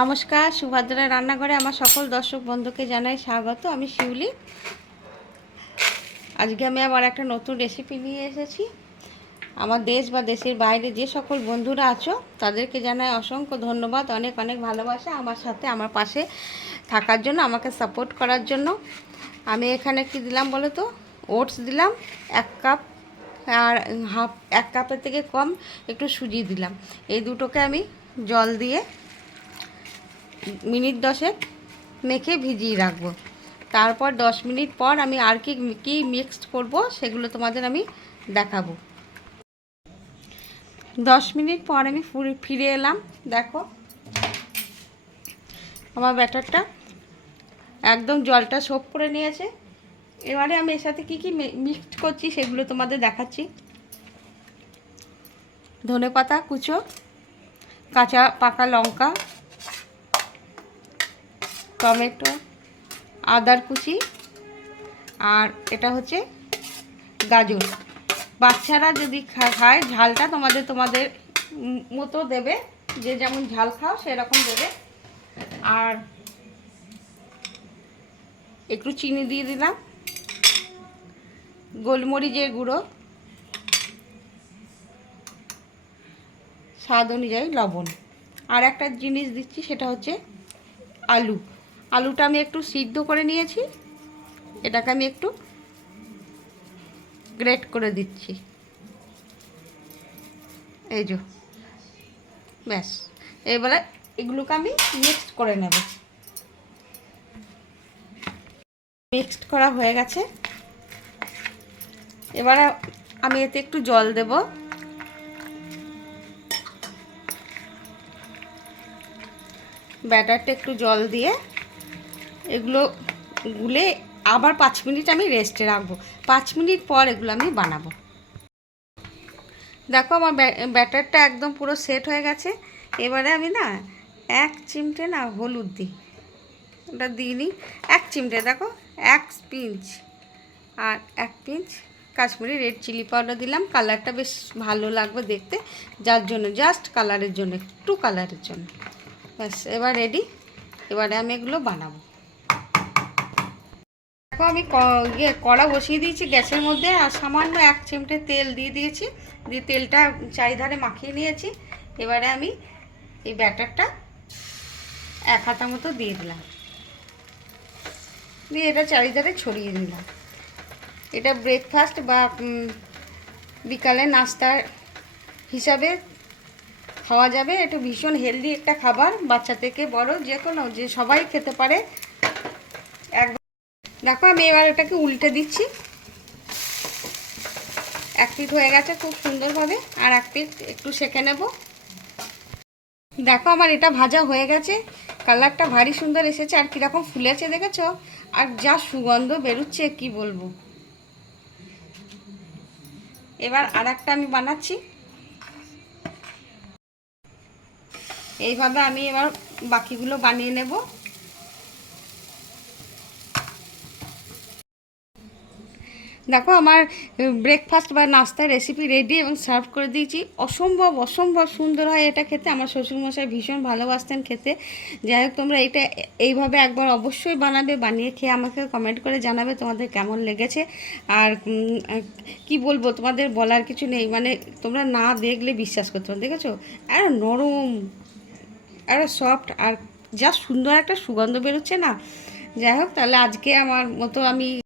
নমস্কার, সুভদ্রা রান্নাঘরে আমার সকল দর্শক বন্ধুকে জানাই স্বাগত। আমি শিউলি। আজকে আমি আবার একটা নতুন রেসিপি নিয়ে এসেছি। আমার দেশ বা দেশের বাইরে যে সকল বন্ধুরা আছো, তাদেরকে জানাই অসংখ্য ধন্যবাদ, অনেক অনেক ভালোবাসা আমার সাথে, আমার পাশে থাকার জন্য, আমাকে সাপোর্ট করার জন্য। আমি এখানে কি দিলাম বলো তো ওটস দিলাম, এক কাপ আর হাফ এক কাপের থেকে কম একটু সুজি দিলাম। এই দুটোকে আমি জল দিয়ে মিনিট দশেক মেখে ভিজিয়ে রাখব। তারপর দশ মিনিট পর আমি আর কি, কী মিক্সড করব সেগুলো তোমাদের আমি দেখাবো। দশ মিনিট পর আমি ফুরি- এলাম। দেখো, আমার ব্যাটারটা একদম জলটা সোপ করে নিয়েছে। এবারে আমি এর সাথে কী কী মিক্সড করছি সেগুলো তোমাদের দেখাচ্ছি। ধনে পাতা কুচো, কাঁচা পাকা লঙ্কা টমেটো, আদার কুচি আর এটা হচ্ছে গাজর। বাচ্চারা যদি খায়, ঝালটা তোমাদের তোমাদের মতো দেবে, যে যেমন ঝাল খাও সেরকম দেবে। আর একটু চিনি দিয়ে দিলাম। গোলমরিচের গুঁড়ো। স্বাদ অনুযায়ী লবণ। আর একটা জিনিস দিচ্ছি, সেটা হচ্ছে আলু। আলুটা আমি একটু সিদ্ধ করে নিয়েছি। এটাকে আমি একটু গ্রেট করে দিচ্ছি। এই যে, ব্যাস। এবারে এগুলোকে আমি মিক্সড করে নেব। মিক্সড করা হয়ে গেছে। এবারে আমি এতে একটু জল দেব। ব্যাটারটা একটু জল দিয়ে এগুলো গুলে আবার পাঁচ মিনিট আমি রেস্টে রাখব। পাঁচ মিনিট পর এগুলো আমি বানাবো। দেখো আমার ব্যাটারটা একদম পুরো সেট হয়ে গেছে। এবারে আমি না এক চিমটে না হলুদ দিই। ওটা দিইনি। এক চিমটে দেখো, এক পিঞ্চ আর এক pinch Kashmiri red chilli powder দিলাম। কালারটা বেশ ভালো লাগবে দেখতে। যার জন্য জাস্ট কালারের জন্য, একটু কালারের জন্য। ব্যাস, এবার রেডি এবারে আমি এগুলো বানাবো। দেখো আমি ইয়ে কড়া বসিয়ে দিয়েছি গ্যাসের মধ্যে আর সামান্য এক চিমটে তেল দিয়ে দিয়েছি। দিয়ে তেলটা চারিধারে মাখিয়ে নিয়েছি। এবারে আমি এই ব্যাটারটা এক হাতা মতো দিয়ে দিলাম। দিয়ে এটা চারিধারে ছড়িয়ে দিলাম। এটা ব্রেকফাস্ট বা বিকালে নাস্তার হিসাবে খাওয়া যাবে। এটা ভীষণ হেলদি একটা খাবার। বাচ্চা থেকে বড় যে কোনো, যে সবাই খেতে পারে দেখো, আমি এবার এটাকে উল্টে দিচ্ছি। এক পিট হয়ে গেছে খুব সুন্দরভাবে, আর এক পিঠ একটু সেঁকে নেব। দেখো, আমার এটা ভাজা হয়ে গেছে। কালারটা ভারী সুন্দর এসেছে, আর কীরকম ফুলেছে দেখেছ? আর যা সুগন্ধ বেরোচ্ছে, কি বলব? এবার আর একটা আমি বানাচ্ছি। এইভাবে আমি এবার বাকিগুলো বানিয়ে নেব। দেখো আমার ব্রেকফাস্ট বা নাস্তার রেসিপি রেডি এবং সার্ভ করে দিয়েছি। অসম্ভব অসম্ভব সুন্দর হয় এটা খেতে। আমার শ্বশুরমশাই ভীষণ ভালোবাসতেন খেতে। যাই হোক, তোমরা এটা এইভাবে একবার অবশ্যই বানাবে, বানিয়ে খেয়ে আমাকে কমেন্ট করে জানাবে তোমাদের কেমন লেগেছে। আর কি বলব, তোমাদের বলার কিছু নেই। মানে তোমরা না দেখলে বিশ্বাস করতে পারো দেখেছ? আর নরম, আর সফট আর যা সুন্দর একটা সুগন্ধ বেরোচ্ছে না। যাই হোক, তাহলে আজকে আমার মতো আমি